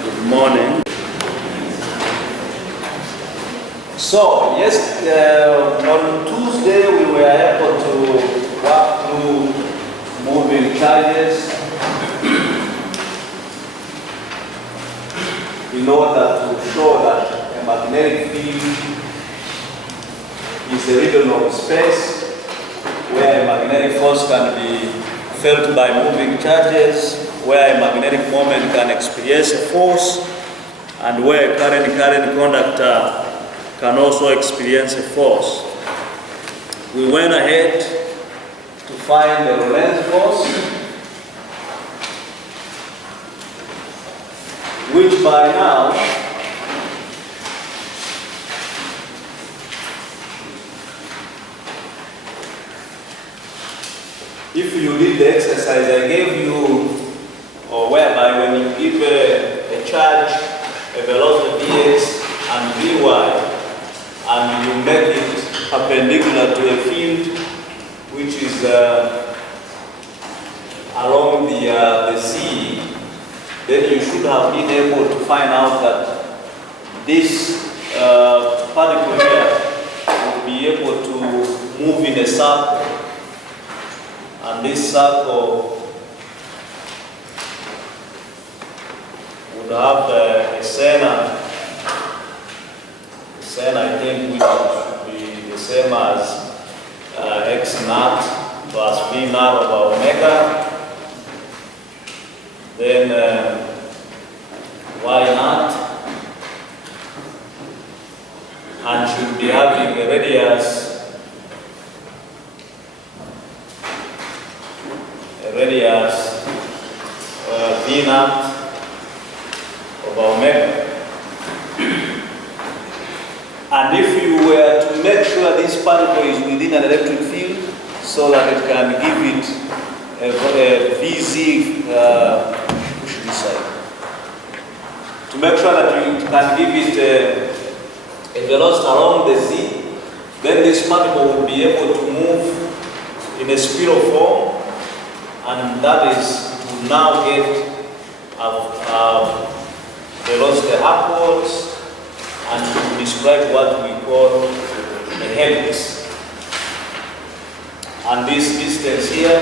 Good morning. So, yes, on Tuesday we were able to walk through moving charges in order to show that a magnetic field is a region of space where a magnetic force can be felt by moving charges, where a magnetic moment can experience a force, and where a current conductor can also experience a force. We went ahead to find the Lorentz force, which by now if you did the exercise I gave you, or whereby when you give a charge, a velocity Vx and Vy, and you make it perpendicular to a field which is along the Z, then you should have been able to find out that this particle here will be able to move in a circle, and this circle would have a center. I think which should be the same as x naught plus v naught over omega, then y naught, and should be having a radius v naught over omega. And if you were to make sure this particle is within an electric field so that it can give it a Vz, push this side, to make sure that you can give it a velocity along the Z, then this particle will be able to move in a spiral form, and that is, it will now get a velocity upwards, and to describe what we call a helix. And this distance here,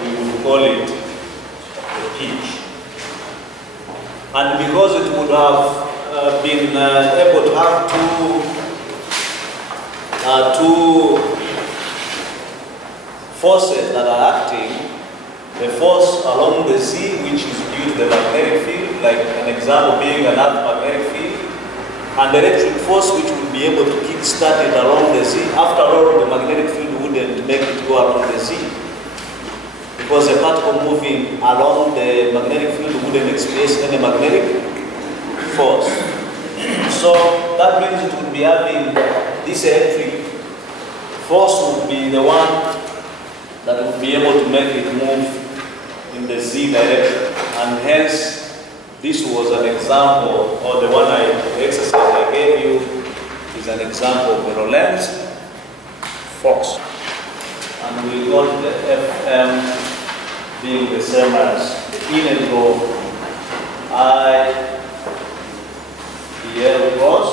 we will call it the pitch. And because it would have been able to have two forces that are acting, the force along the Z, which is due to the magnetic field, like an example being an earth magnetic field, and the electric force which would be able to kick-start it along the Z. After all, the magnetic field wouldn't make it go along the Z, because a particle moving along the magnetic field wouldn't experience any magnetic force. So that means it would be having this electric force would be the one that would be able to make it move in the Z direction, and hence this was an example, or the exercise I gave you is an example of the Lorentz force. And we got the Fm being the same as the integral I dl cross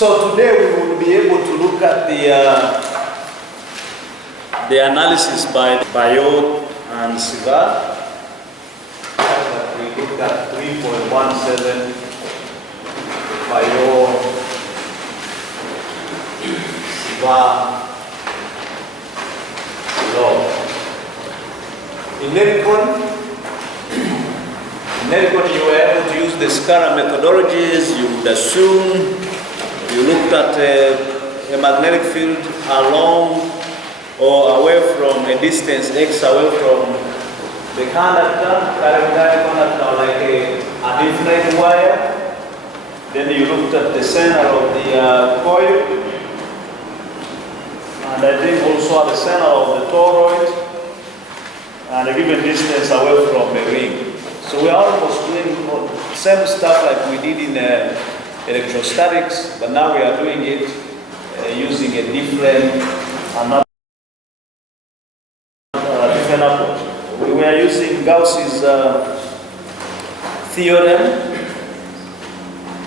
So today we will be able to look at the analysis by Biot and Svart. We looked at 3.17 Biot, Svart law. In Nericon, you were able to use the scalar methodologies. You would assume you looked at a magnetic field along or away from a distance x away from the conductor, current conductor, like an infinite wire. Then you looked at the center of the coil, and I think also at the center of the toroid, and a given distance away from the ring. So we are almost doing the same stuff like we did in electrostatics, but now we are doing it using a different approach. We were using Gauss's theorem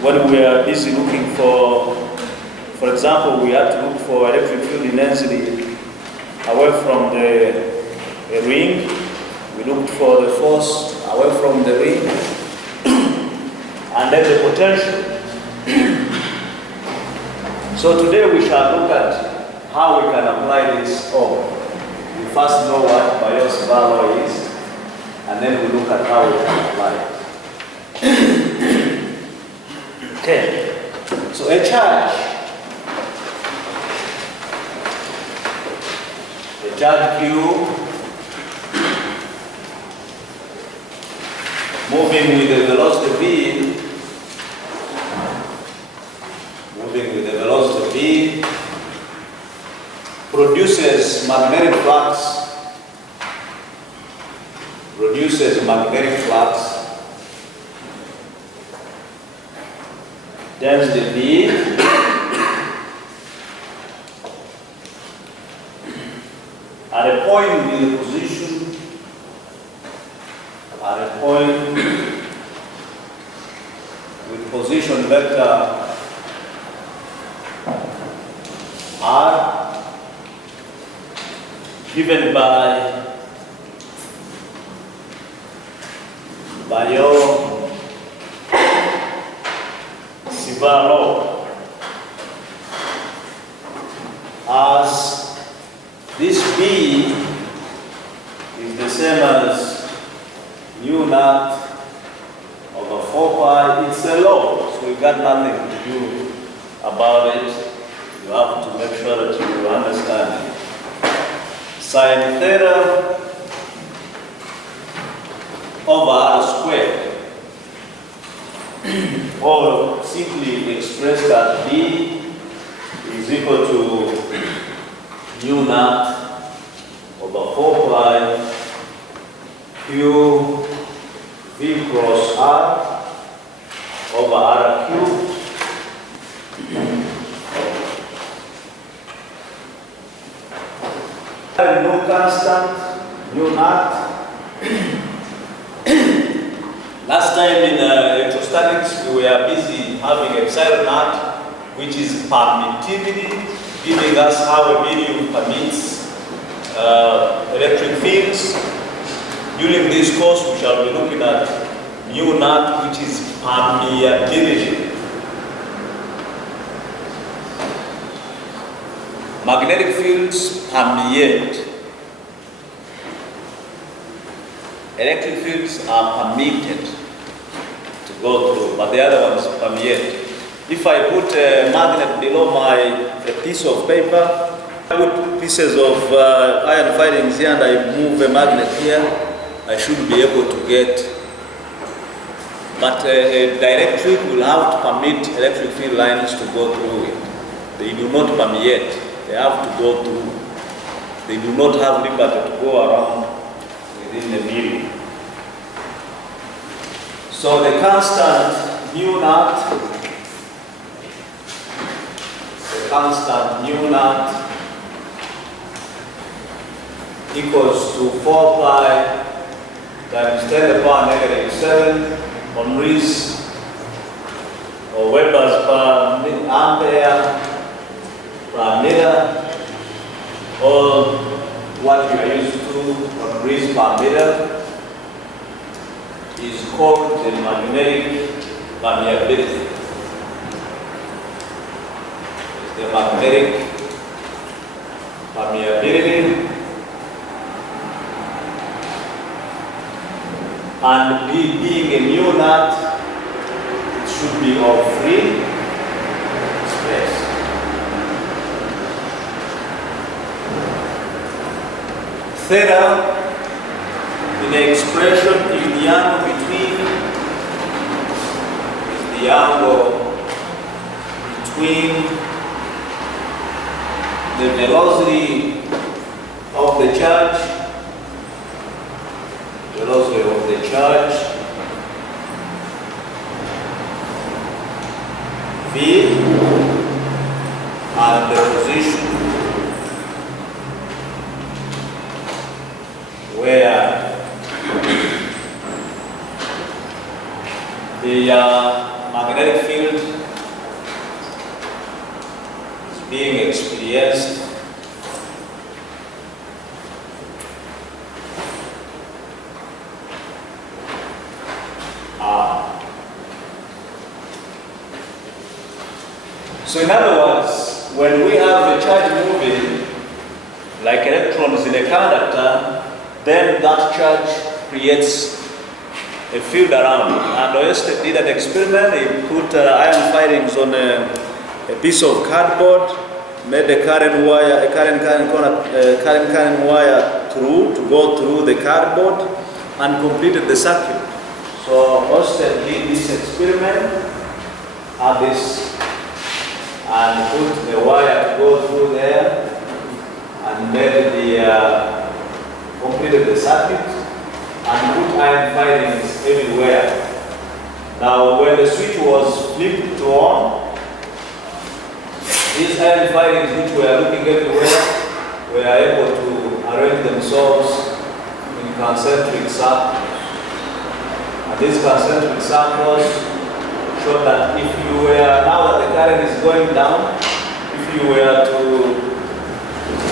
when we were busy looking for example, we had to look for electric field intensity away from the ring. We looked for the force away from the ring, and then the potential. So today we shall look at how we can apply this. We first know what Biot Svart is, and then we look at how we can apply it. Okay, so a charge Q moving with the velocity v, produces magnetic flux, density V, at a point with the position, with position vector R, given by Biot Svart, as this B is the same as mu naught over 4 pi. It's a law, so you got nothing to do about it. You have to make sure that you understand it. Sin theta over r squared, or simply expressed as B is equal to mu naught over 4 pi Q V cross R over R cubed no constant mu naught. Last time in electrostatics we were busy having epsilon naught, which is permittivity, giving us how a medium permits electric fields. During this course, we shall be looking at mu naught, which is permeability. Magnetic fields permeate. Electric fields are permitted to go through, but the other ones permeate. If I put a magnet below a piece of paper, I put pieces of iron filings here and I move a magnet here, I should be able to get. But a dielectric will have to permit electric field lines to go through it. They do not permeate, they have to go through. They do not have liberty to go around within the medium. So the constant mu naught, equals to 4 pi times 10 to the power negative 7 Henries or Webers per ampere per meter, or what you are used to, Henries per meter, is called the magnetic permeability. It's the magnetic permeability. And being a mu naught, it should be of free space. Theta, in the expression, is the angle between the velocity of the charge, V, and the position position where the magnetic field is being experienced. So in other words, when we have a charge moving, like electrons in a conductor, then that charge creates a field around. And Oyster did an experiment. He put iron filings on a piece of cardboard, made a current wire, current wire through to go through the cardboard, and completed the circuit. So Oyster did this experiment, had this, and put the wire to go through there, and made the completed the circuit, and put iron filings everywhere. Now, when the switch was flipped to on, these iron filings, which were looking everywhere, were able to arrange themselves in concentric circles. And these concentric circles show that if you were, now that the current is going down, if you were to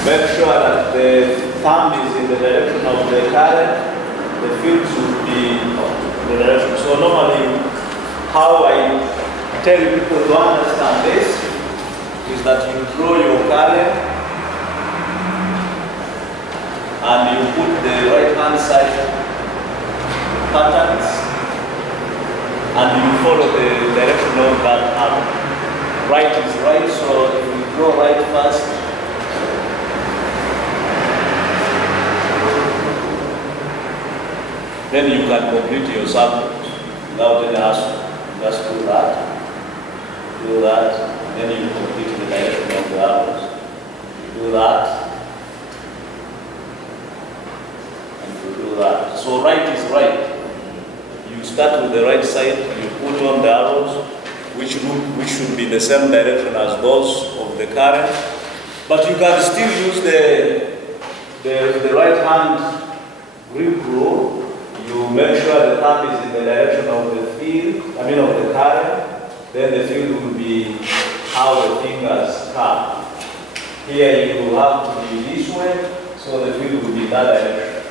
make sure that the thumb is in the direction of the current, the fields would be in the direction. So normally, how I tell people to understand this is that you draw your current and you put the right hand side patterns and you follow the direction of that arrow. Right is right, so if you draw right first, then you can complete your circuit without any hassle. Just do that, and then you complete the direction of the arrows. Do that, and you do that. So right is right. You start with the right side, you put on the arrows, which should be the same direction as those of the current. But you can still use the right hand grip rule. You make sure the thumb is in the direction of the field, of the current, then the field will be how the fingers come. Here you have to be this way, so the field will be that direction.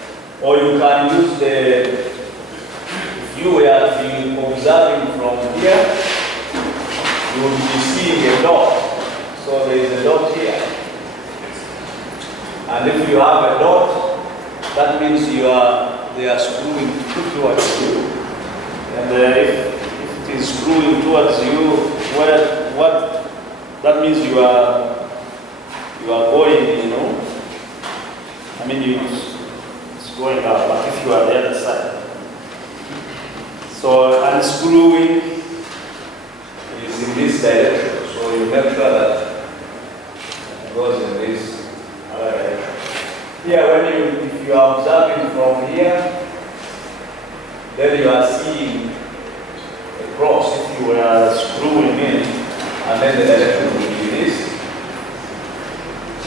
Or you can use if you were to be observing from here, you will be seeing a dot. So there is a dot here. And if you have a dot, that means they are screwing towards you. And if it is screwing towards you, what that means you are going, it's going out, but if you are the other side. So unscrewing is in this direction. So you make sure that it goes in this other direction. Here, if you are observing from here, then you are seeing a cross. If you were screwing in, and then the direction will be this.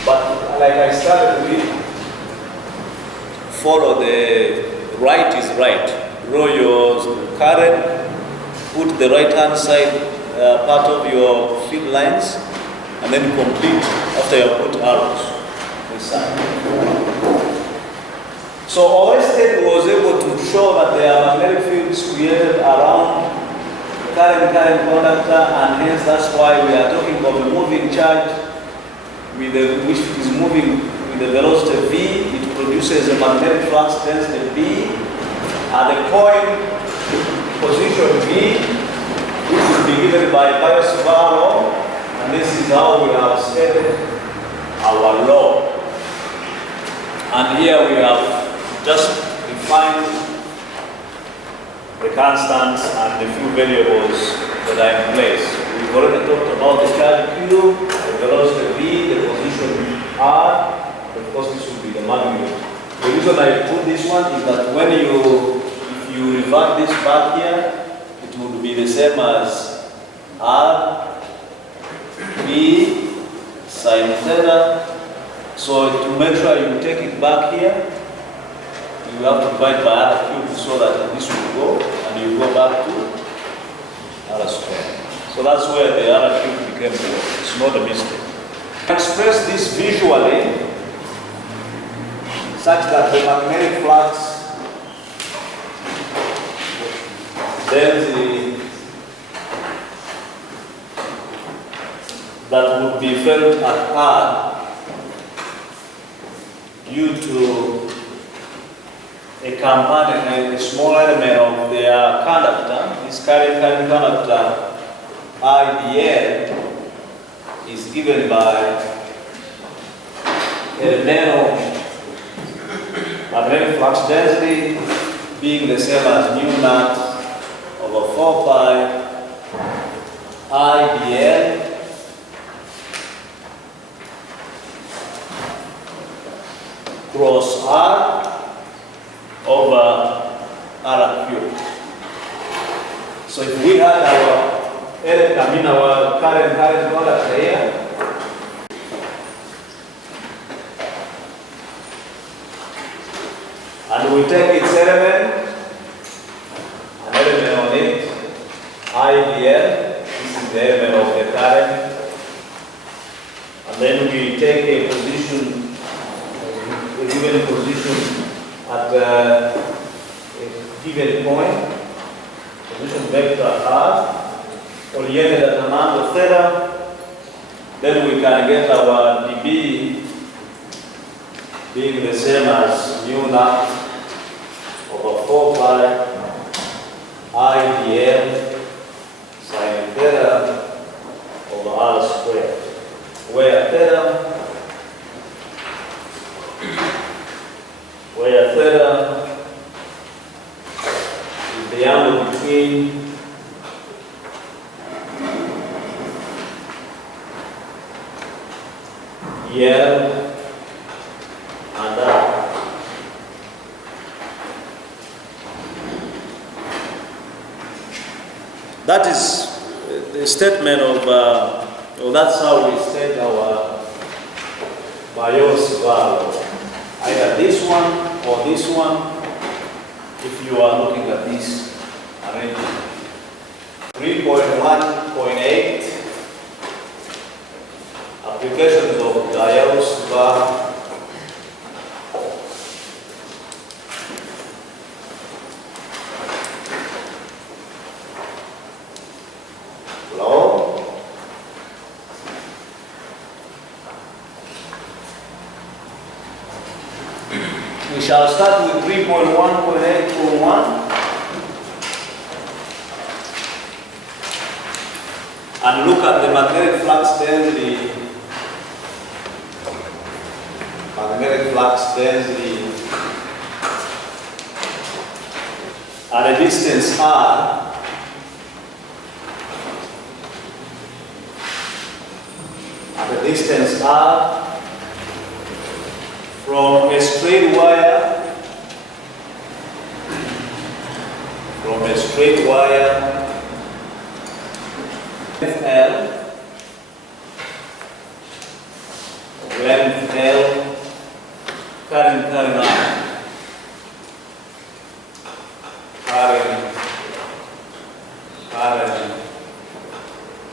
But like I started with, follow the right is right. Draw your current, put the right hand side part of your field lines, and then complete after you have put arrows this side. So Oyster was able to show that there are magnetic fields created around the current conductor, and hence that's why we are talking of a moving charge which is moving with the velocity v. It produces a magnetic flux density B at the point position V, which will be given by Biot Svart law, and this is how we have stated our law. And here we have just defined the constants and the few variables that are in place. We've already talked about the charge Q, the velocity V, the position R, of course this will be the magnitude. The reason I put this one is that if you revert this back here, it would be the same as R, V, C, sine theta. So to make sure you take it back here, you have to divide by r cubed so that this will go, and you go back to r squared. So that's where the r cubed became 4. It's not a mistake. Express this visually such that the magnetic flux density that would be felt at R due to a component, a small element of their conductor, this current conductor IDL is given by a Benon magnetic flux density being the same as mu naught over 4 pi IDL cross R over R cubed. So if we had our current conductor here, and we take its element, an element on it, IDL, this is the element of the current, and then we take a position, a given position at a given point, position vector R, oriented at an angle theta, then we can get our dB being the same as mu naught over 4 pi IDL sine theta over r squared, where theta is the angle between L and R. That is the statement of, that's how we state our Biot Svart. Either this one or this one, if you are looking at this arrangement. 3.1.8 applications of Biot Svart. We shall start with 3.1.8.1 and look at the magnetic flux density. At a distance r, from a straight wire, length L, current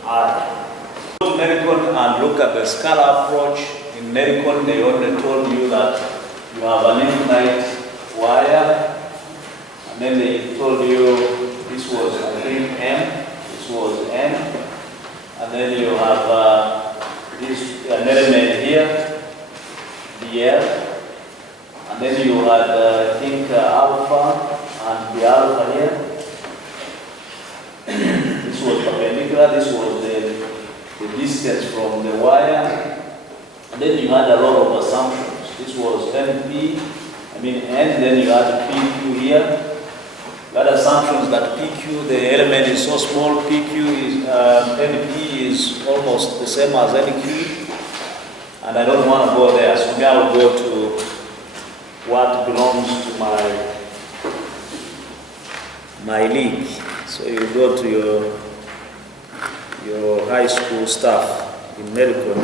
R. Go to Nericon and look at the scalar approach. In Nericon, they only told you that you have an infinite wire, and then they told you this was, I think, M, this was N, and then you have an element here, DL, and then you had, I think, alpha, and the alpha here. This was perpendicular, this was the distance from the wire. And then you had a lot of assumptions. This was NP, N, then you had PQ here. You had assumptions that PQ, the element is so small, NP is almost the same as NQ. And I don't want to go there, so maybe I'll go to what belongs to my league. So you go to your high school stuff in medical.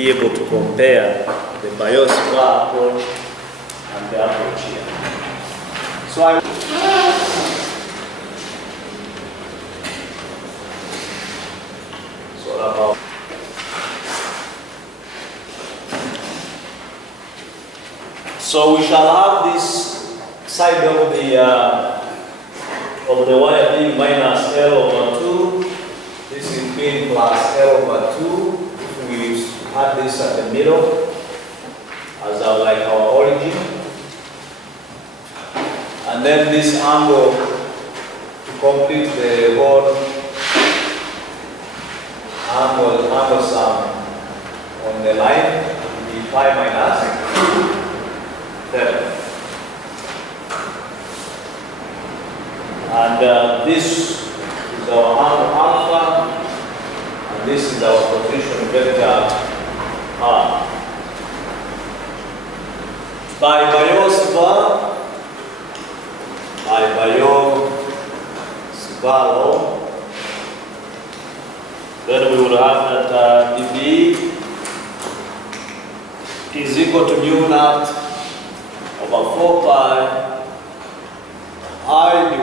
be able to compare the Biot Svart approach and the approach here. So So we shall have this side of the wire being minus L over 2. This is being plus L over 2. If we add this at the middle as our origin. And then this angle to complete the whole angle sum on the line will be pi minus 7. And this is our angle alpha, and this is our position vector R. By Biot Svart law, then we will have that dB is equal to mu naught over 4 pi I dy,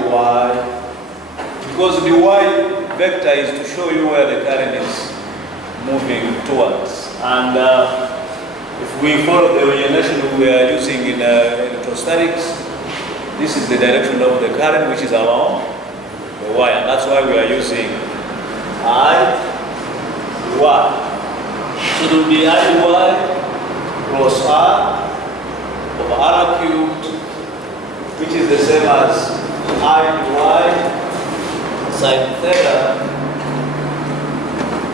because the y vector is to show you where the current is moving towards. And if we follow the orientation we are using in electrostatics, this is the direction of the current which is along the y, and that's why we are using I dy. So it will be I dy cross R over R cubed, which is the same as I dy sine theta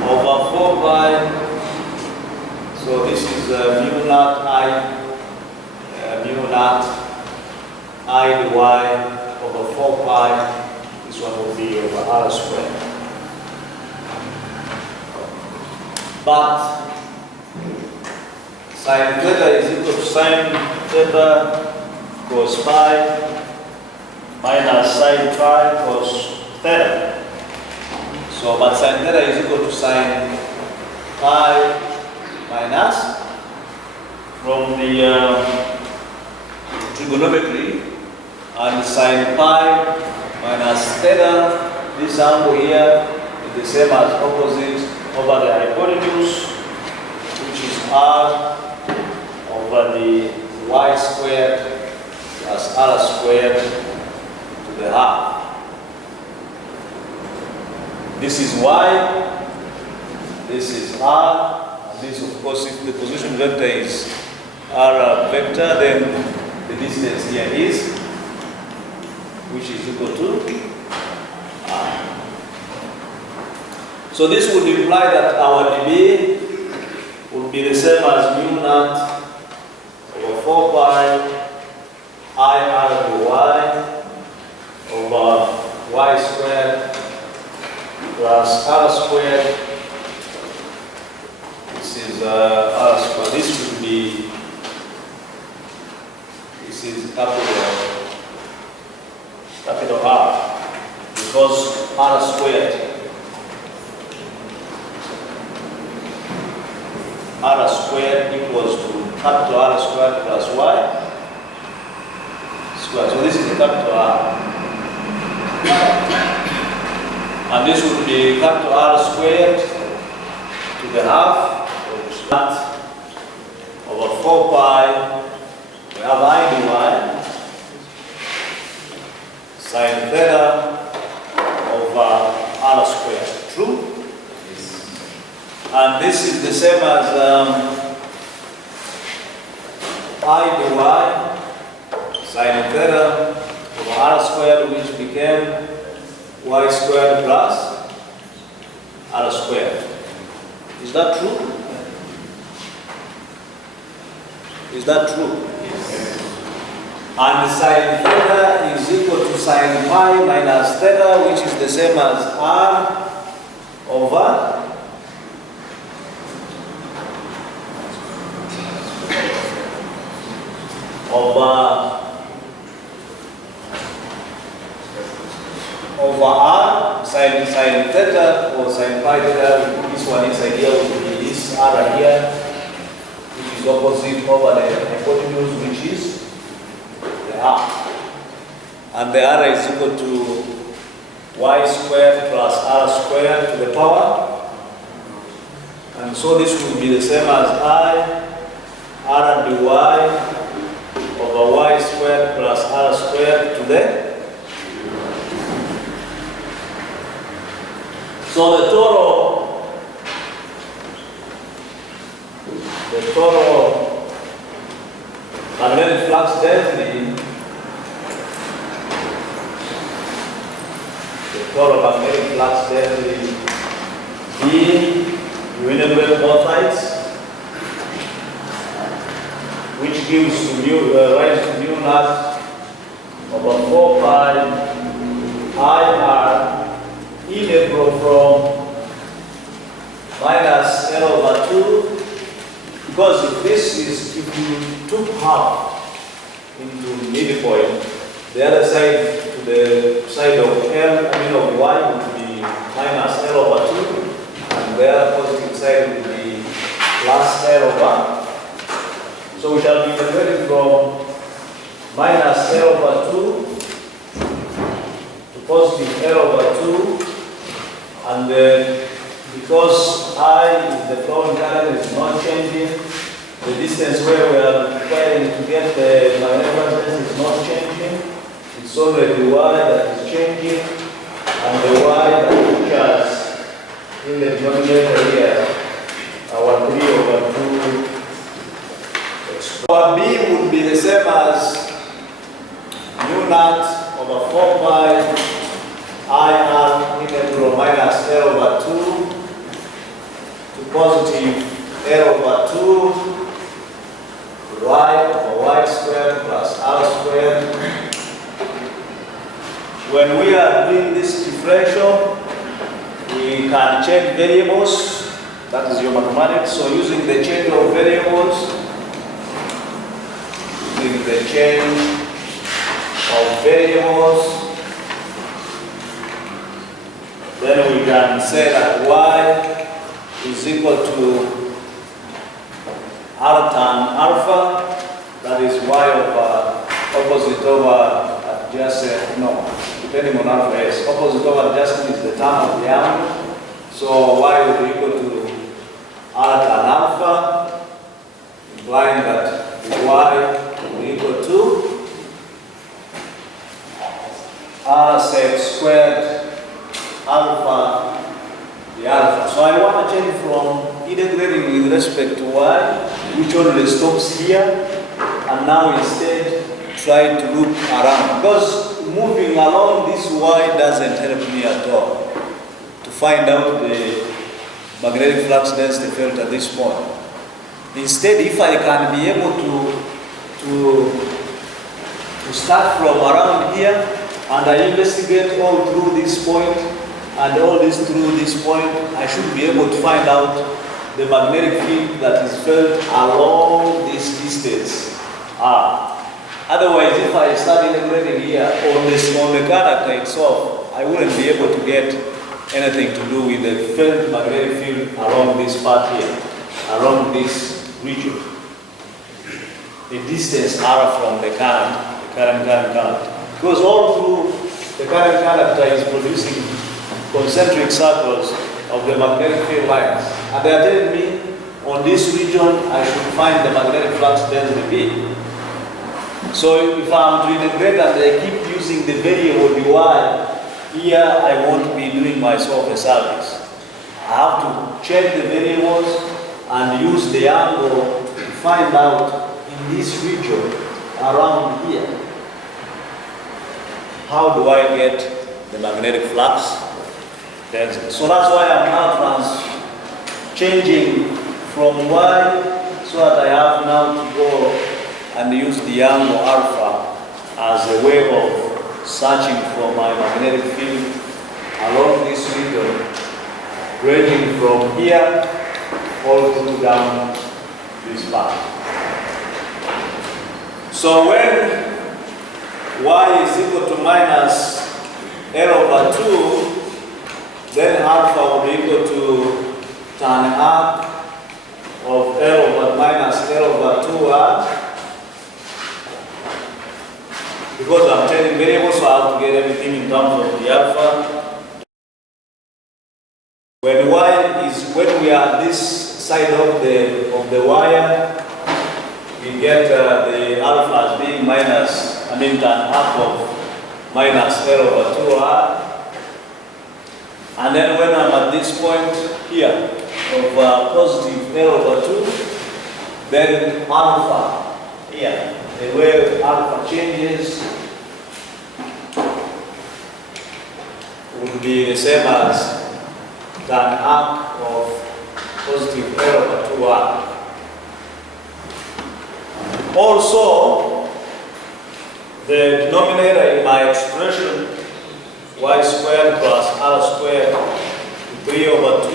over 4 pi. So this is mu naught I dy over 4 pi. This one will be over R squared. But sine theta is equal to sine theta cos pi minus sine phi cos theta. So, but sine theta is equal to sine pi minus, from the trigonometry, and sine pi minus theta, this angle here is the same as opposite over the hypotenuse, which is R over the y squared plus R squared to the half. This is y, this is R, and this, of course, if the position vector is R vector, then the distance here is, which is equal to R. So this would imply that our dB would be the same as mu naught over 4 pi I R dy over y squared plus R squared. This is R squared. This would be, this is capital R, because R squared equals to capital R squared plus y squared. So this is the capital R. And this would be capital R squared to the half, which is that over 4 pi, we have I dy sine theta over R squared. True? And this is the same as I dy sine theta over R squared, which became y squared plus R squared. Is that true? Is that true? Yes. And sine theta is equal to sine pi minus theta, which is the same as R over R sine theta or sine pi theta. This one inside here will be this R here is opposite over the hypotenuse, which is the r. And the r is equal to y squared plus r squared to the power. And so this will be the same as I r dy over y squared plus r squared to the. So the total magnetic flux density, B, you integrate both sides, which gives rise to mu naught over 4 pi IR integral from minus L over 2, because if you took half into midpoint, the other side to the side of of y would be minus L over 2, and the other positive side would be plus L over. So we shall be integrating from minus L over 2 to positive L over 2, and then because I is the flowing current is not changing, the distance where we are requiring to get the magnetic flux density is not changing. It's only the y that is changing, and the y that features in the denominator here, our 3 over 2. Our B would be the same as mu naught over 4 pi IR integral minus L over 2 to positive L over 2 y over y squared plus r squared. When we are doing this differential, we can change variables. That is your mathematics. So using the change of variables, then we can say that y is equal to r tan alpha, that is y over opposite over adjacent, depending on alpha is. Opposite over adjacent is the term of the angle. So y will be equal to r tan alpha, implying that y will be equal to r sec squared alpha the alpha. So I want to change from integrating with respect to y, which already stops here, and now instead try to loop around, because moving along this y doesn't help me at all to find out the magnetic flux density felt at this point. Instead, if I can be able to start from around here, and I investigate all through this point and all this through this point, I should be able to find out the magnetic field that is felt along this distance r. Otherwise, if I start integrating here on the character itself, I wouldn't be able to get anything to do with the felt magnetic field along this part here, along this region. The distance r from the current. Because all through the current character is producing concentric circles of the magnetic field lines. And they are telling me on this region I should find the magnetic flux density B. So if I'm to integrate and I keep using the variable dy, here I won't be doing myself a service. I have to change the variables and use the angle to find out in this region around here, how do I get the magnetic flux density. So that's why I'm now changing from y, so that I have now to go and use the angle alpha as a way of searching for my magnetic field along this region, ranging from here all through down this path. So when y is equal to minus L over 2, then alpha will be equal to tan arc of L over minus L over independent variable, so I have to get everything in terms of the alpha. When we are this side of the wire, we get the alpha as being tan half of minus L over 2R. And then when I'm at this point here of positive L over 2, then alpha here, the way alpha changes would be the same as tan arc of positive L over 2R. Also, the denominator in my expression y squared plus r squared to 3 over 2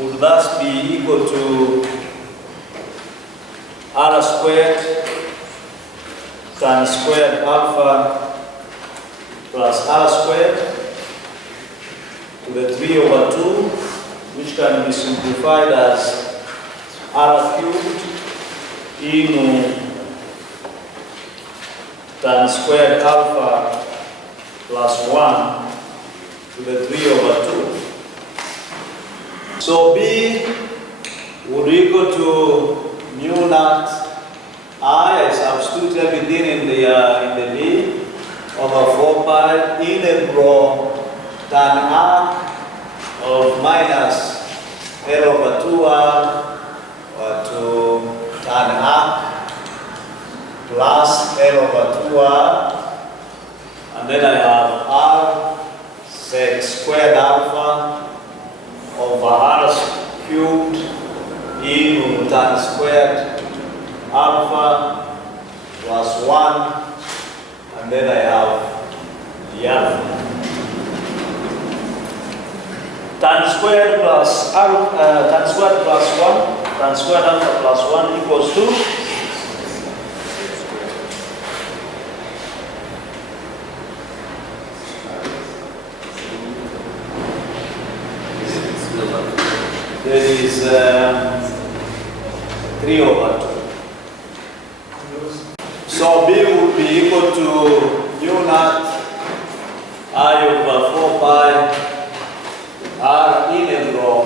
would thus be equal to r squared tan squared alpha plus r squared to the 3 over 2, which can be simplified as r cubed into tan squared alpha plus 1 to the 3 over 2. So B would equal to mu naught I substitute everything in the B over 4 pi integral tan arc of minus L over 2R to tan arc plus L over 2R, and then I have R sec squared alpha over R cubed into tan squared alpha plus 1, and then I have the alpha. Tan squared plus tan squared plus 1, tan squared alpha plus 1 equals to there is 3 over 2. So B would be equal to mu naught I over 4 pi R integral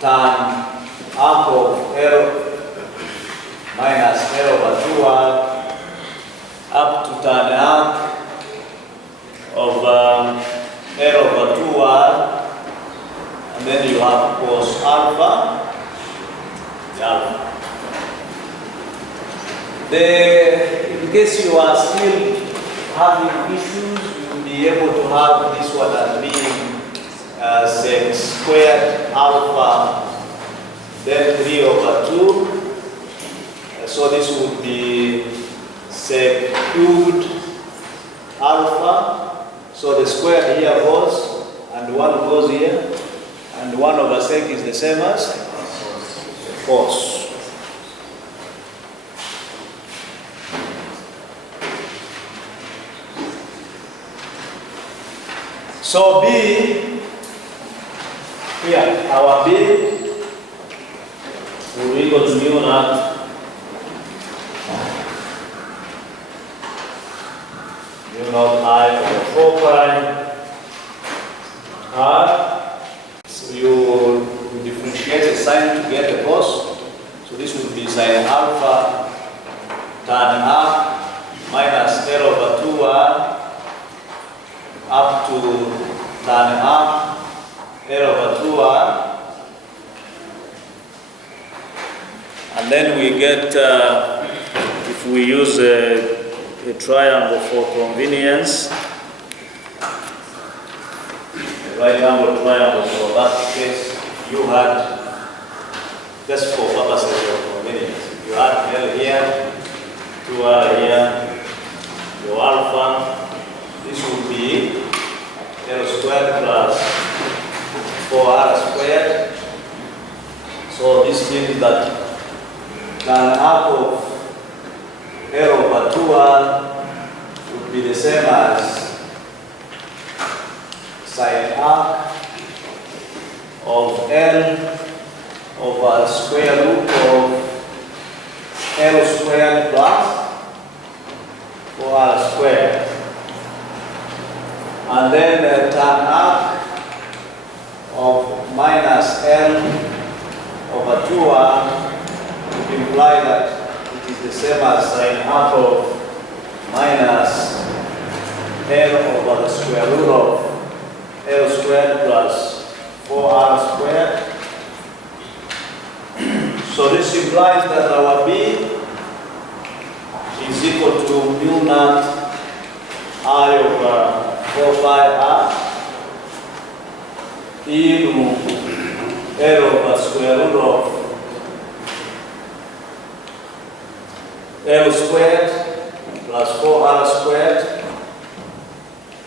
tan arc of L minus L over 2R up to tan arc of L over 2R, and then you have cos alpha, the alpha. In case you are still having issues, you will be able to have this one as being sec squared alpha, then 3 over 2. So this would be sec cubed alpha. So the square here goes, and 1 goes here, and 1 over sec is the same as cos. So B, here, our B will be equal to mu naught I over 4 pi R. So you will differentiate the sign to get the cos. So this would be sin alpha tan R minus L over 2R up to tan R L over 2R, and then we get, if we use a triangle for convenience, a right angle triangle, for that case you had, just for purposes of convenience, you had L here, 2R here, your alpha, this would be L squared plus 4R squared. So this means that tan arc of L over 2R would be the same as sin arc of L over square root of L squared plus 4R squared. we imply that it is the same as sine half of minus L over the square root of L squared plus 4R squared. So this implies that our B is equal to mu naught I over 4 pi R into L over square root of L squared plus 4R squared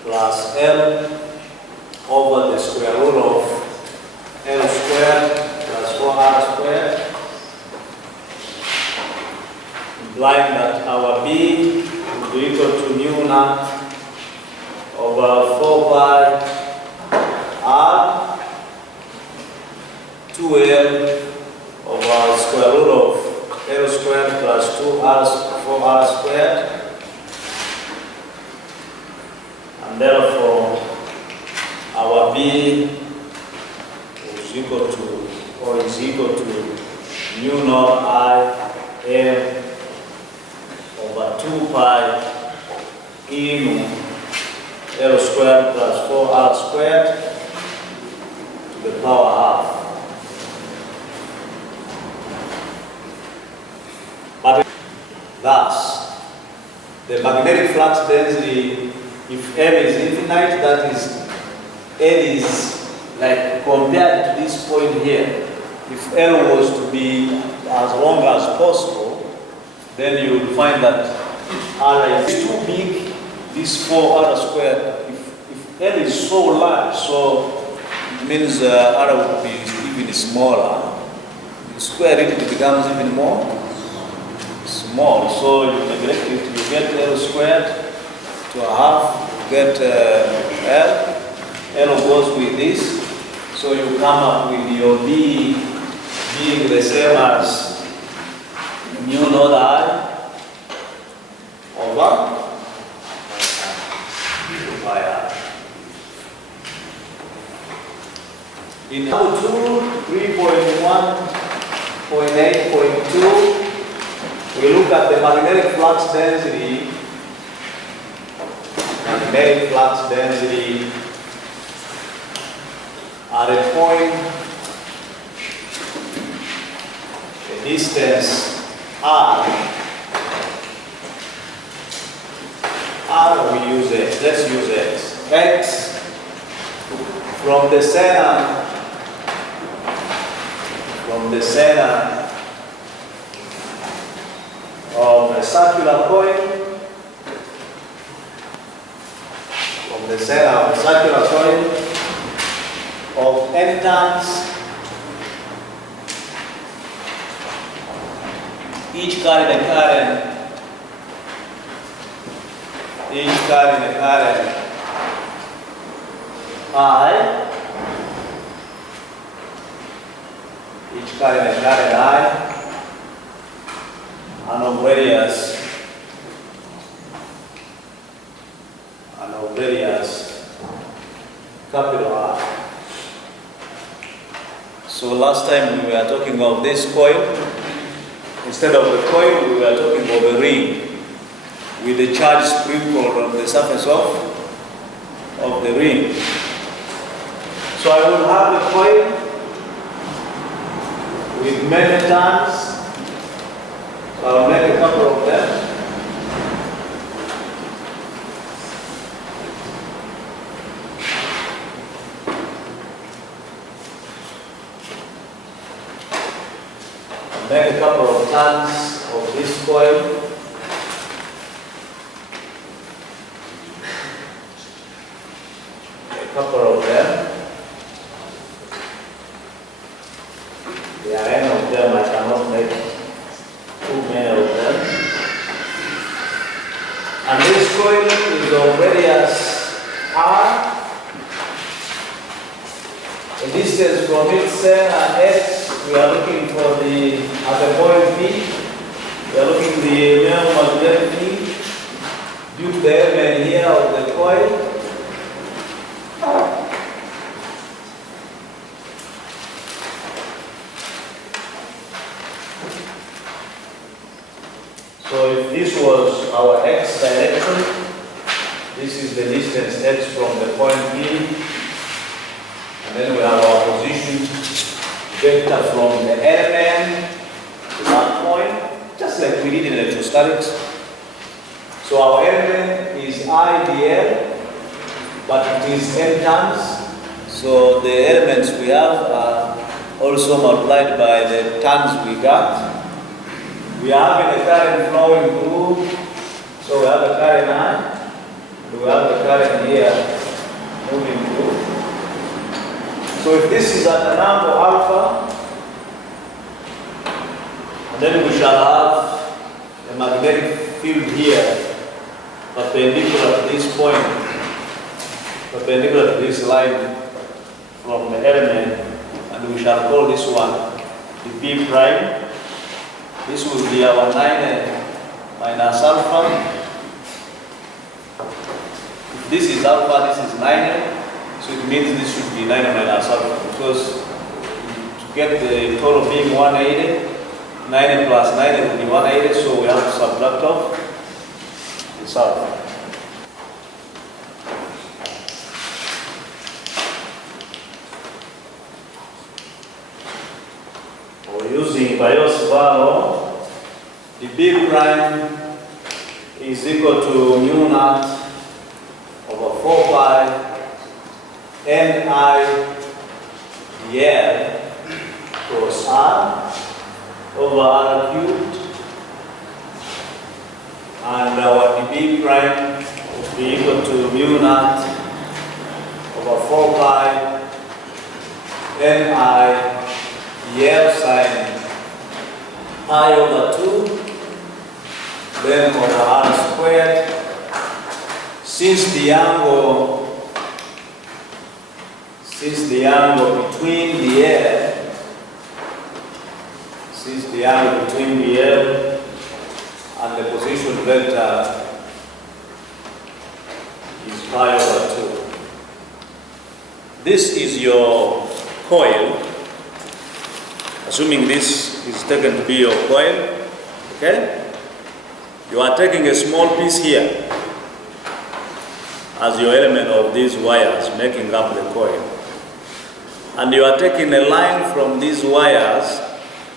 plus L over the square root of L squared plus 4R squared, implying that our B will be equal to mu naught over 4 pi R 2L over square root of L squared plus 4R squared, and therefore our B is equal to mu naught I M over 2 pi in L squared plus 4R squared to the power half. But thus, the magnetic flux density, if M is infinite, that is, L is like compared to this point here. If L was to be as long as possible, then you will find that R is too big, this 4R squared. If L is so large, so it means R would be even smaller. You square it, it becomes even more small. So you neglect it, you get L squared to a half, you get L goes with this. So you come up with your B being the same as mu naught I over 2 pi R. In number 3.1.8.2, we look at the magnetic flux density. Magnetic flux density at a point, the distance R. We use X. Let's use X. X from the center of a circular coil, from the center of a circular coil of N turns, each carrying a current, I, each carrying a current I, and of radius capital R. So last time we were talking of this coil. Instead of the coil, we were talking of a ring with the charge sprinkled on the surface of the ring. So I will have the coil with many turns. So I'll make a couple of them. Make a couple of turns of this coil. A couple of them. There are any of them, I cannot make too many of them. And this coil is of radius R. The distance from its center X, we are looking for at the point P, we are looking the minimum magnetic field due to the element here of the coil. So if this was our x direction, this is the distance x from the point P, and then we have our position vector from the element to that point, just like we did in electrostatics. So our element is I dl, but it is n turns. So the elements we have are also multiplied by the turns we got. We are having a current flowing through, so we have a current I, and we have the current here moving through. So if this is at an angle alpha, and then we shall have a magnetic field here perpendicular to this point, perpendicular to this line from the element, and we shall call this one the B prime. This will be our 9 minus alpha. If this is alpha, this is 9, so it means this should be 9 minus alpha, because to get the total being 180, 9 plus 9 will be 180, so we have to subtract off this alpha. Using Biot Svart, the B prime is equal to mu naught over 4 pi Ni dl cross R over R cubed, and our dB prime will be equal to mu naught over 4 pi Ni dl sine I over 2, then over R squared. Since the angle between the air, and the position vector is pi over 2. This is your coil, assuming this is taken to be your coil, okay? You are taking a small piece here as your element of these wires making up the coil. And you are taking a line from these wires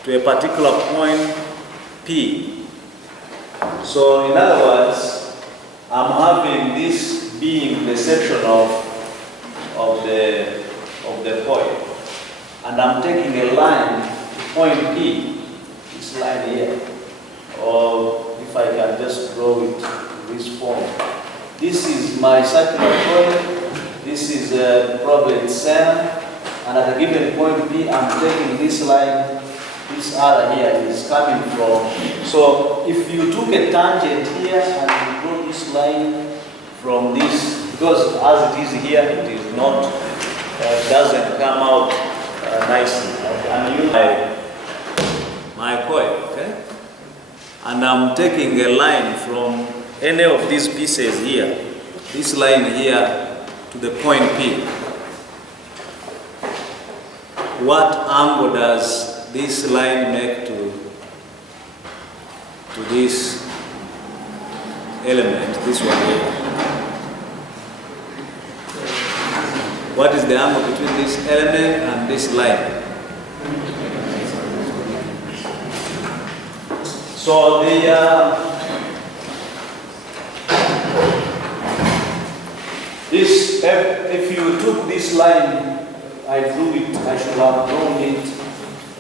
to a particular point P. So in other words, I'm having this being the section of the coil. And I'm taking a line to point P, this line here. Or if I can just draw it in this form. This is my circular coil. This is probably its center. And at a given point P, I'm taking this line, this other here is coming from. So if you took a tangent here and you draw this line from this, because as it is here, it is not, doesn't come out nicely. And use my coil, okay? And I'm taking a line from any of these pieces here, this line here to the point P. What angle does this line make to this element, this one here? What is the angle between this element and this line? So if you took this line, I drew it, I should have drawn it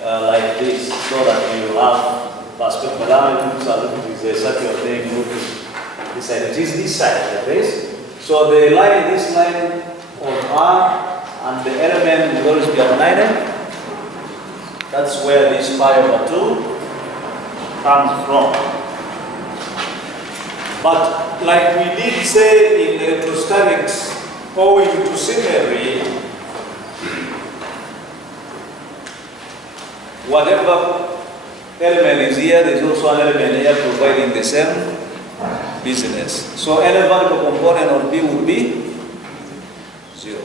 like this, so that you have perspective. But it is a circular thing moving this side. It is this side, like this. So the line, this line of R, and the element will always be at 90. That's where this pi over 2 comes from. But like we did say in electrostatics, owing to symmetry, whatever element is here, there is also an element here providing the same business. So any variable component of B would be 0.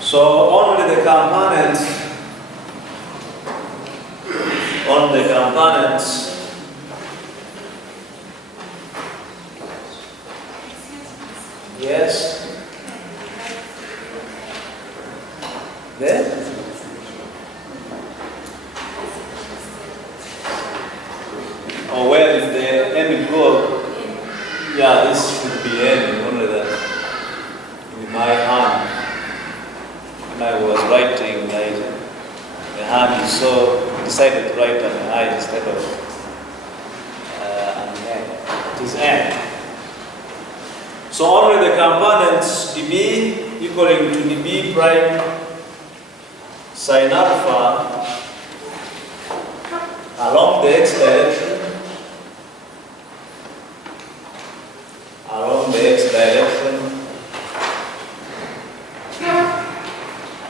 So only the components Yeah, this should be N, only that in my hand, when I was writing, the hand is so decided to write an I instead of an N. It is N. So only the components dB equaling to dB prime sin alpha along the x direction,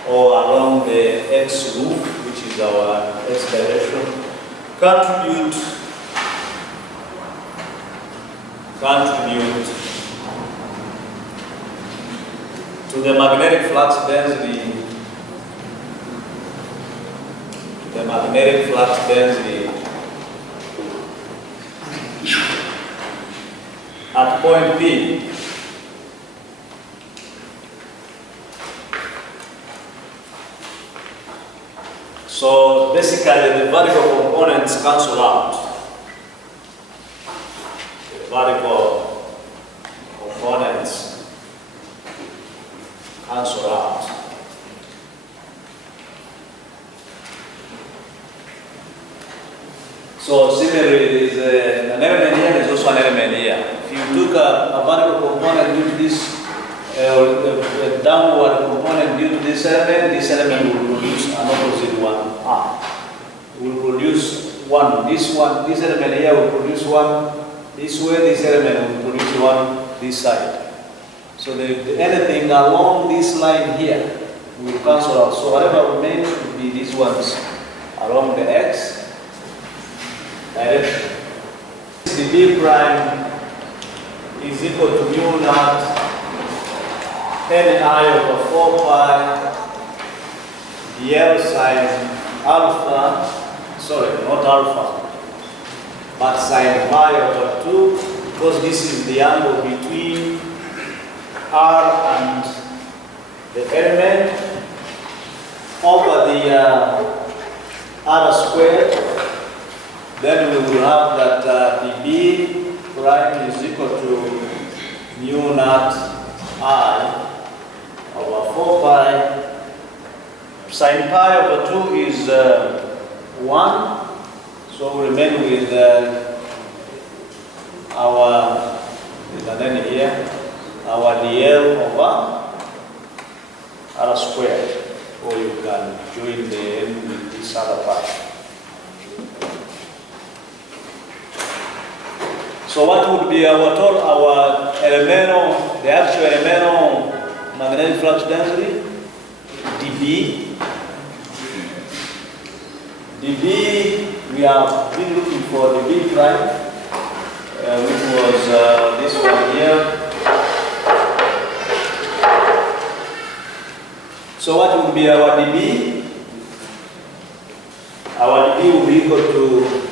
or along the x loop, which is our x direction, contribute to the magnetic flux density, at point P. So basically the vertical components cancel out. The vertical components cancel out. So similarly, there is an element here, there is also an element here. If you took a vertical component due to this, a downward component due to this element will produce an opposite one. It will produce one. This element here will produce one this way, this element will produce one this side. So anything along this line here will cancel out. So whatever remains will be these ones along the x direction. The B prime is equal to mu naught Ni over 4 pi dl sine alpha, sorry, not alpha, but sine pi over 2, because this is the angle between R and the element over the R squared. Then we will have that dB prime is equal to mu naught I over 4 pi. Sin pi over 2 is 1. So we remain with our, here, our dl over R squared. Or you can join the n with this other part. So what would be our elemental, the actual elemental magnetic flux density? dB. dB, we have been looking for dB prime, which was this one here. So what would be our dB? Our dB will be equal to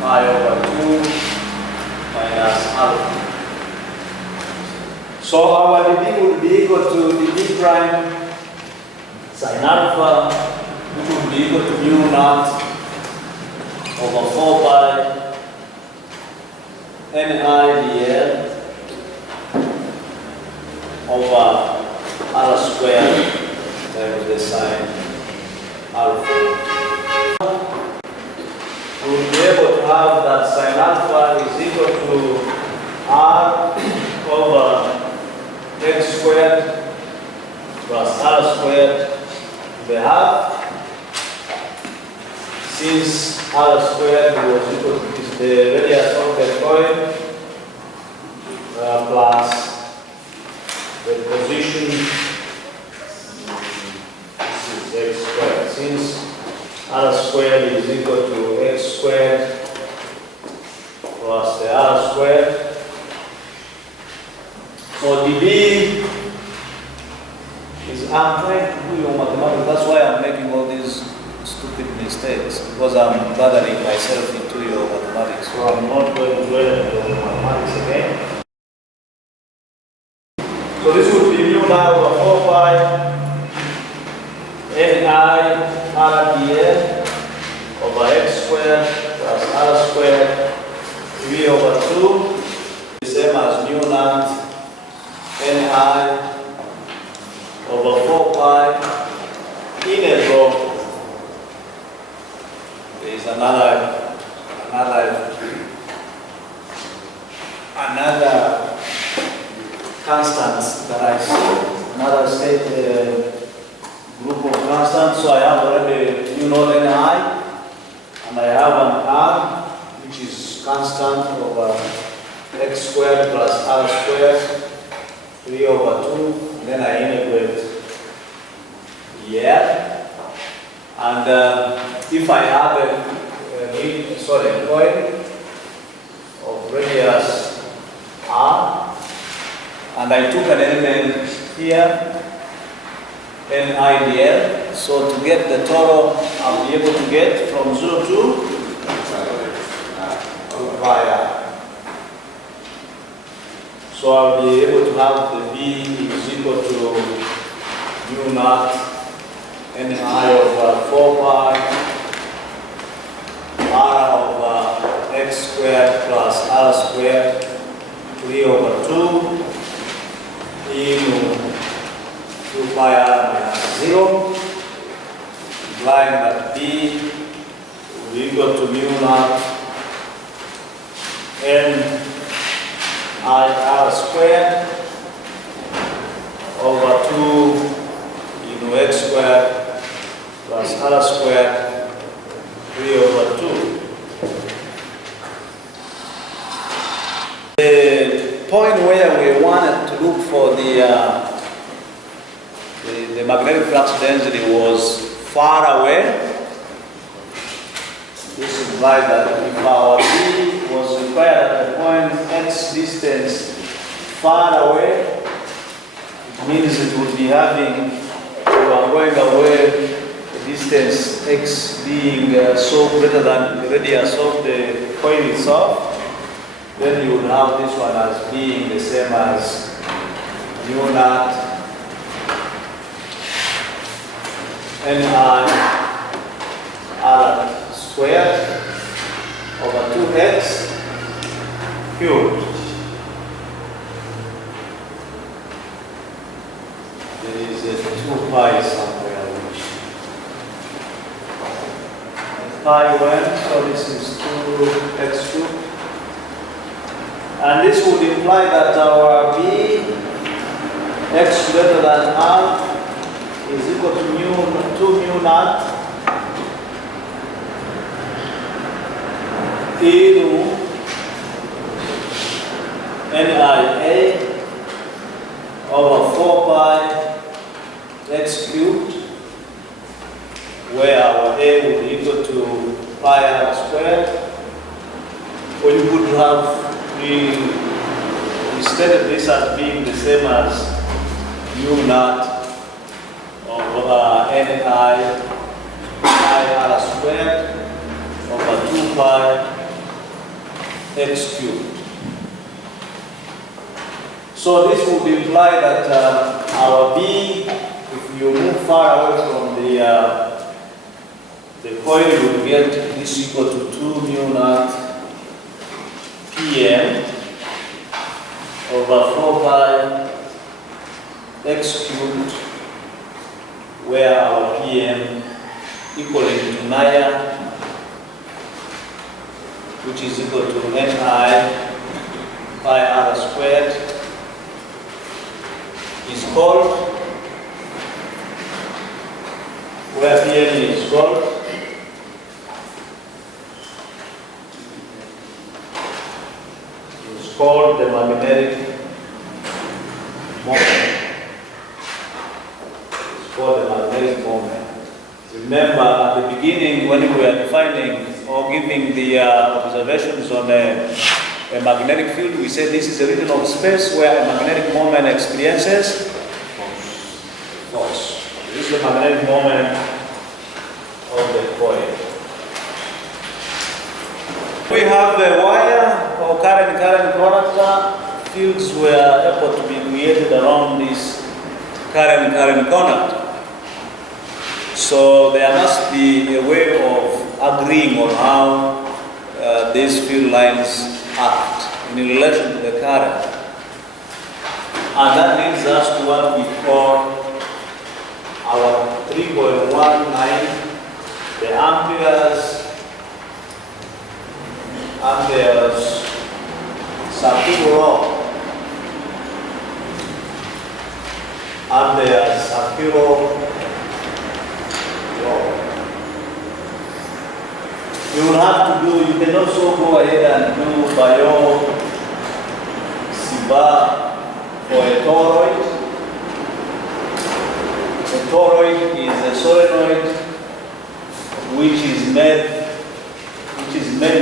pi over 2 minus alpha. So our dB would be equal to dB prime sin alpha, which would be equal to mu naught over 4 pi Ni dl over R squared times the sine alpha. We will be able to have that sin alpha is equal to R over x squared plus R squared to the half. Since R squared was equal to the radius of the coin plus the position, this is x squared. Since R squared is equal to x squared plus the R squared. So dB is, I'm trying to do your mathematics, that's why I'm making all these stupid mistakes, because I'm gathering myself into your mathematics. So I'm not going to dwell on your mathematics again. So this would be mu naught over 4 pi Ni RDL over x squared plus r squared 3 over 2, the same as mu naught Ni over 4 pi integral. There is another constant that I see, another state group of constants. So I have already Ni, and I have an r, which is constant over x squared plus r squared 3 over 2. And then I integrate here, and if I have a coil of radius r, and I took an element here, NIDL, so to get the total, I'll be able to get from 0 to pi r. So I'll be able to have the V is equal to mu naught Ni over 4 pi r over x squared plus r squared 3 over 2 into 2 pi r minus 0, implying that B will be equal to mu naught N I r squared over 2 into x squared plus r squared 3 over 2. The point where we wanted to look for the magnetic flux density was far away. This implies that if our B was required at the point x distance far away, it means it would be having, we are going away the distance x being so greater than the radius of the coil itself. Then you would have this one as being the same as mu naught Ni r squared over 2x cubed. There is a 2 pi somewhere which pi went, so this is 2x cubed. And this would imply that our B x greater than r is equal to 2 mu naught into NIA over 4 pi x cubed, where our A would be equal to pi r squared. Or you could have stated this as being the same as mu naught over Ni pi r squared over 2 pi x cubed. So this would imply that our B, if you move far away from the coil, you will get this equal to 2 mu naught Pm over 4 pi x cubed, where our Pm equaling to Naya, which is equal to Ni pi r squared, is called, where Pm is called, the magnetic moment. It's called the magnetic moment. Remember, at the beginning, when we were defining or giving the observations on a magnetic field, we said this is a region of space where a magnetic moment experiences force. This is the magnetic moment of the coil. We have the wire or current conductor. Fields were able to be created around this current conductor. So there must be a way of agreeing on how these field lines act in relation to the current. And that leads us to what we call our 3.19, the amperes circuital law. Amperes circuital law. You will have to do, you can also go ahead and do Biot Svart for a toroid. A toroid is a solenoid which is made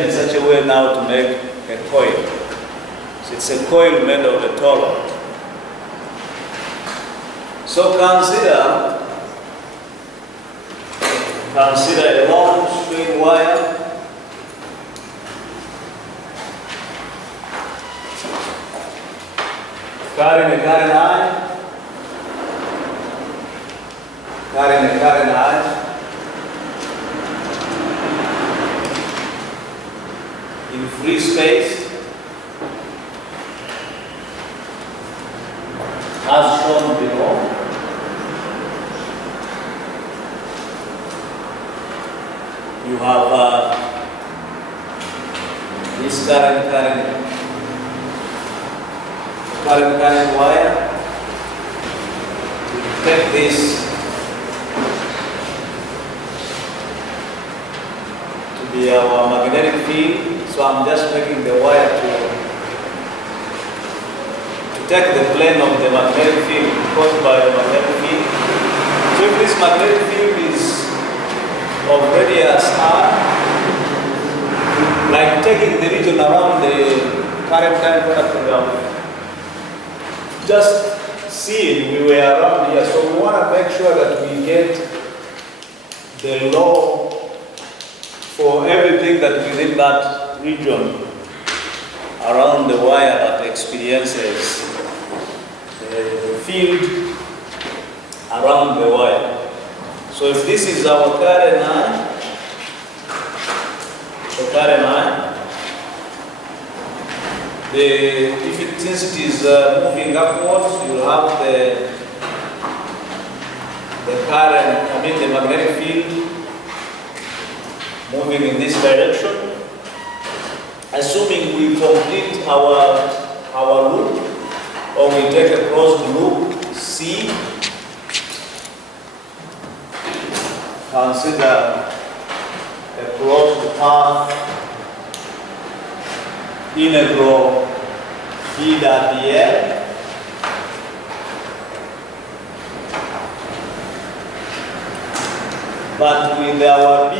in such a way now to make a coil. So it's a coil made of a toroid. So consider a long straight wire carrying a current I, in free space, as shown below. You have this current wire. We take this to be our magnetic field. So I'm just making the wire to take the plane of the magnetic field caused by the magnetic field. So if this magnetic field is of radius r, like taking the region around the current product program. Just seeing we were around here, so we want to make sure that we get the law for everything that within that region around the wire that experiences the field around the wire. So if this is our current I, since it is moving upwards, you will have the magnetic field moving in this direction. Assuming we complete our loop, or we take a closed loop C, consider a closed path integral B dot dl. But with our B,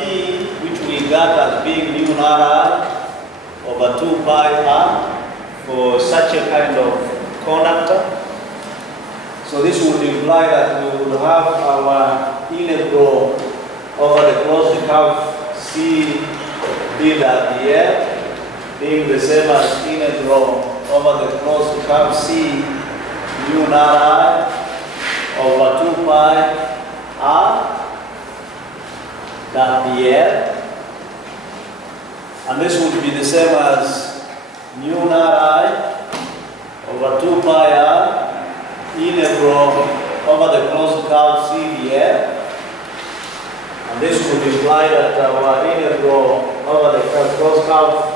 which we got as being mu naught r over 2 pi r for such a kind of conductor. So this would imply that we would have our integral over the closed curve C B dot dl being the same as integral over the closed curve C mu naught I over 2 pi r dot dl, and this would be the same as mu naught I over 2 pi r integral over the closed curve C dl, and this would imply that our integral over the closed curve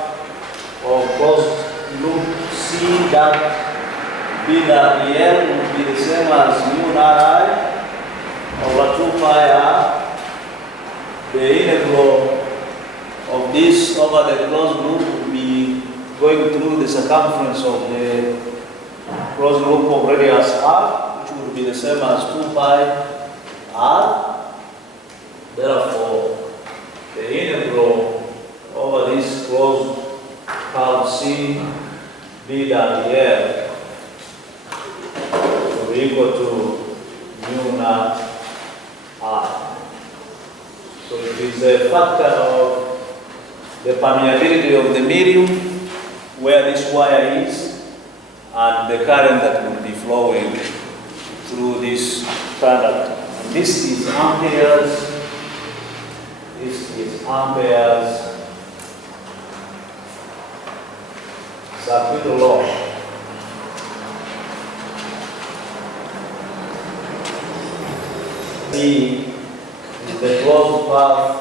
or closed loop C dot B dot dl would be the same as mu naught I over 2 pi r. The integral of this over the closed loop would be going through the circumference of the closed loop of radius r, which would be the same as 2 pi r. Therefore, the integral over this closed curve C B dot dl will be equal to mu naught r. So it is a factor of the permeability of the medium where this wire is and the current that will be flowing through this conductor. And this is amperes is Ampere's circuital law. C is the closed path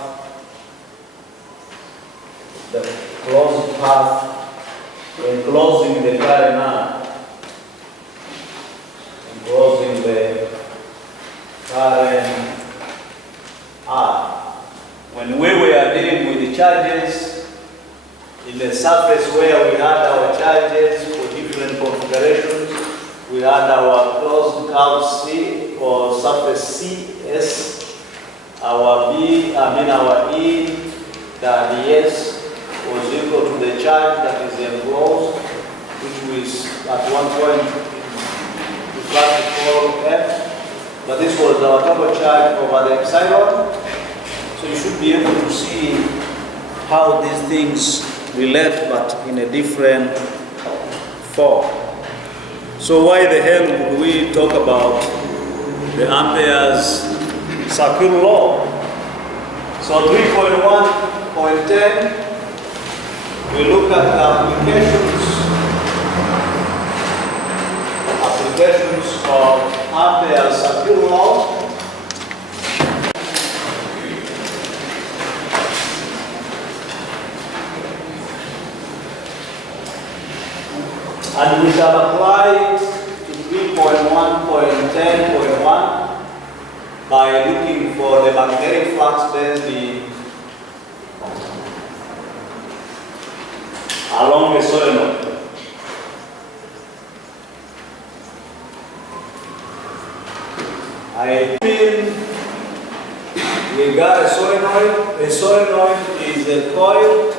enclosing the current R. Enclosing the current R. When we were dealing with the charges in the surface where we had our charges for different configurations, we had our closed curve C or surface CS, our our E, the S was equal to the charge that is enclosed, which was at one point we call F, but this was our total charge over the epsilon. So you should be able to see how these things relate, but in a different form. So why the hell would we talk about the Ampere's circuital law? So 3.1.10, we look at the applications of Ampere's circuital law. And we shall apply it to 3.1.10.1 by looking for the magnetic flux density along the solenoid. I mean, we got a solenoid. A solenoid is a coil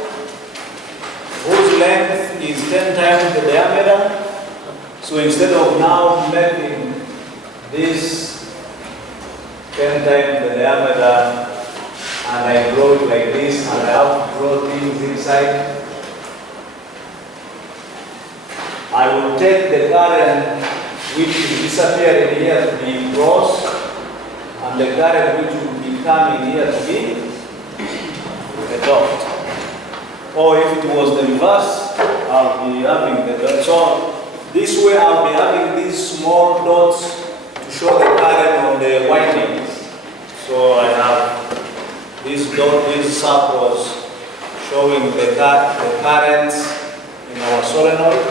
whose length is 10 times the diameter. So instead of now making this 10 times the diameter and I draw it like this and I have to draw things inside, I will take the current which is disappearing here to be cross and the current which will be coming here to be the dot. Or if it was the reverse, I'll be having the dots. So this way I'll be having these small dots to show the current on the windings. So I have this dot, these circles showing the currents in our solenoid.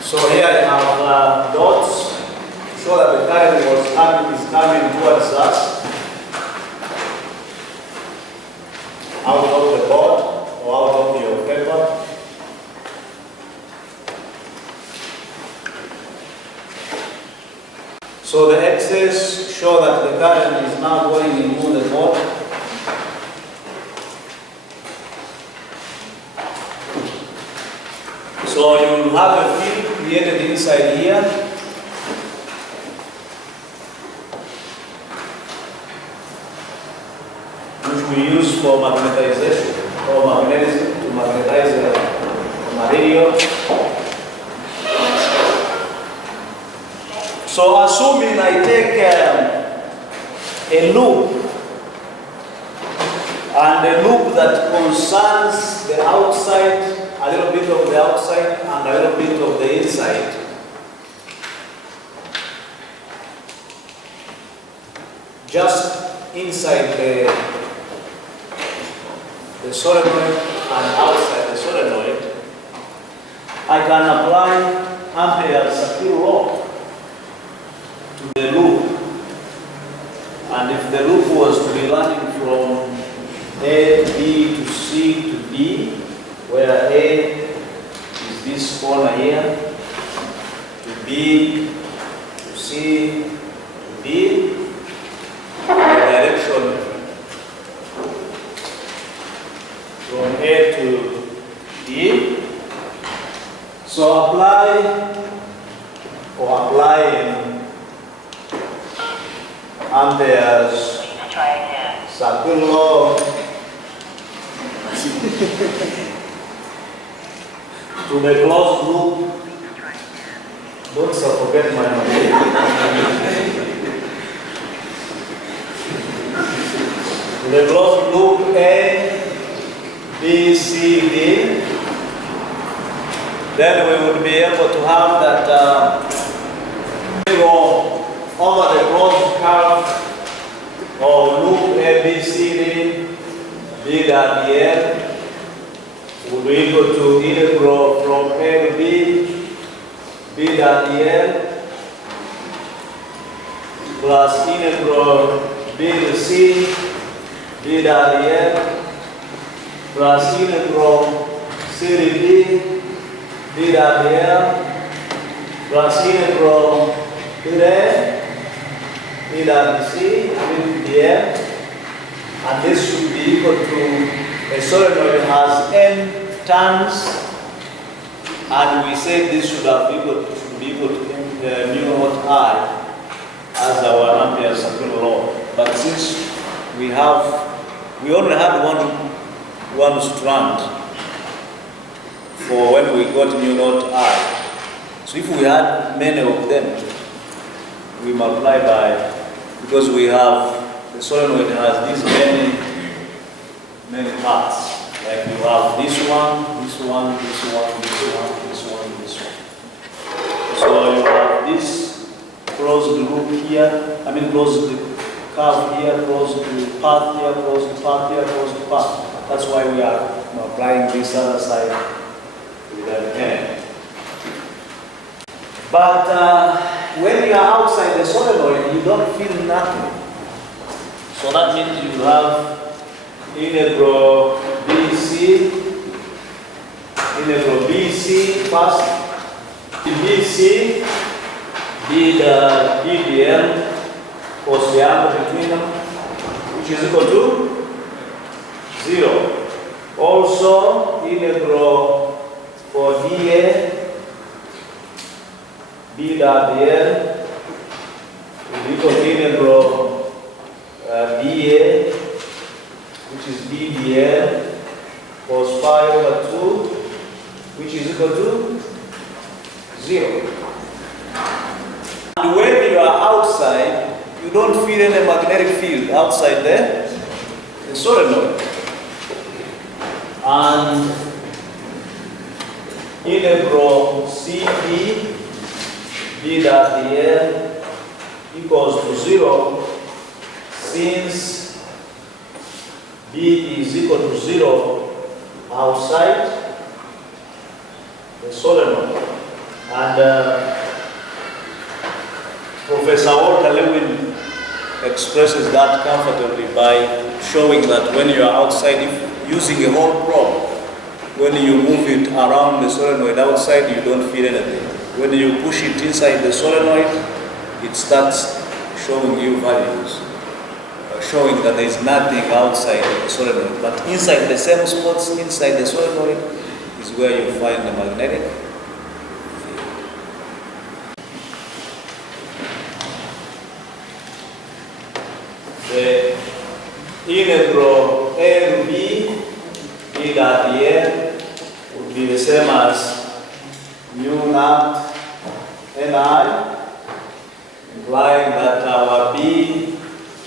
So here I have dots to show that the current is coming towards us out of the board or out of your paper. So the X's show that the current is now going into the board. So you will have a field created inside here. Which we use for magnetization or magnetism to magnetize the material. So assuming I take a loop and a loop that concerns the outside, a little bit of the outside and a little bit of the inside. Just inside the solenoid and outside the solenoid, I can apply Ampere's circuital law to the loop. And if the loop was to be running from A, B to C to D, where A is this corner here, to B, to C, to D, the direction from A to D. So applying Ampere's circuital law to the closed loop. Don't suffocate my mind. The closed loop A, B, C, D. Then we would be able to have that go over the closed curve or loop A, B, C, D, B dot dl would be equal to integral from A to B, B dot dl plus integral B to C, B dot dl plus integral C to D, B dot dl plus integral B dot C, dl, and this should be equal to a solenoid has n turns, and we say this should be equal to mu naught I as our ampere circular law. But since we only had one strand for when we got mu naught I. So if we had many of them, we multiply by, because we have, the solenoid has these many parts. Like you have this one, this one, this one, this one, this one, this one. So you have this closed loop here, closed curve here, closed path here, closed path here, closed path. That's why we are applying this other side with an N. But when you are outside the solenoid, you don't feel nothing. So that means you have integral BC first, BC, B the BDL, cos the angle between them, which is equal to 0. Also, integral for dA, B dot dl, is equal to integral dA, which is B dl, cos pi over 2, which is equal to 0. And when you are outside, you don't feel any magnetic field outside the solenoid. And integral Cp B dot dl equals to 0 since B is equal to 0 outside the solenoid. And Professor Walter Lewin expresses that comfortably by showing that when you are outside, if using a whole probe, when you move it around the solenoid outside, you don't feel anything. When you push it inside the solenoid, it starts showing you values, showing that there is nothing outside the solenoid. But inside the same spots, inside the solenoid, is where you find the magnetic field. The integral A to B, B dot dl would be the same as mu naught Ni, implying that our B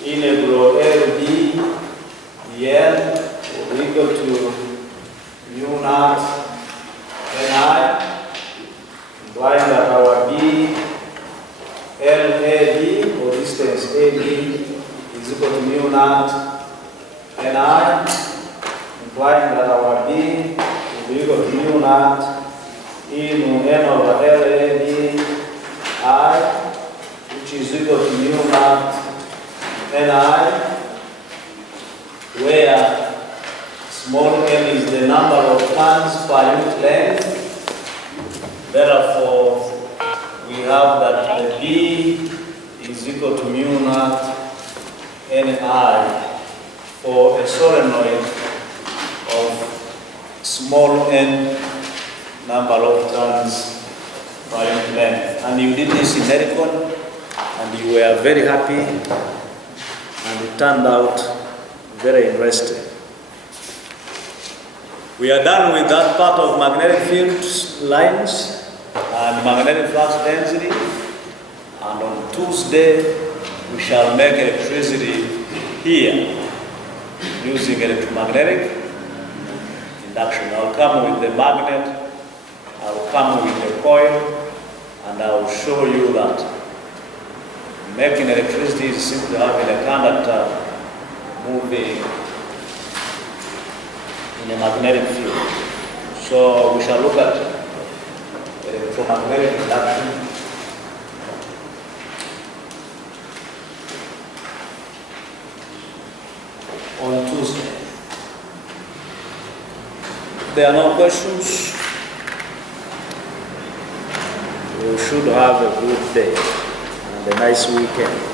integral A to B dl will be equal to mu naught Ni, implying that our B LAB, or distance AB, is equal to mu naught Ni, implying that our B will be equal to mu naught E nu N over LAB I, which is equal to mu naught Ni, where small n is the number of turns per unit length. Therefore, we have that the B is equal to mu naught Ni for a solenoid of small n number of turns per unit length. And you did this in Ericon, and you were very happy, and it turned out very interesting. We are done with that part of magnetic field lines and magnetic flux density, And on Tuesday, we shall make electricity here using electromagnetic induction. I'll come with the magnet, I'll come with the coil, and I'll show you that making electricity is simply having a conductor moving in a magnetic field. So we shall look at electromagnetic induction. On Tuesday. There are no questions. We should have a good day and a nice weekend.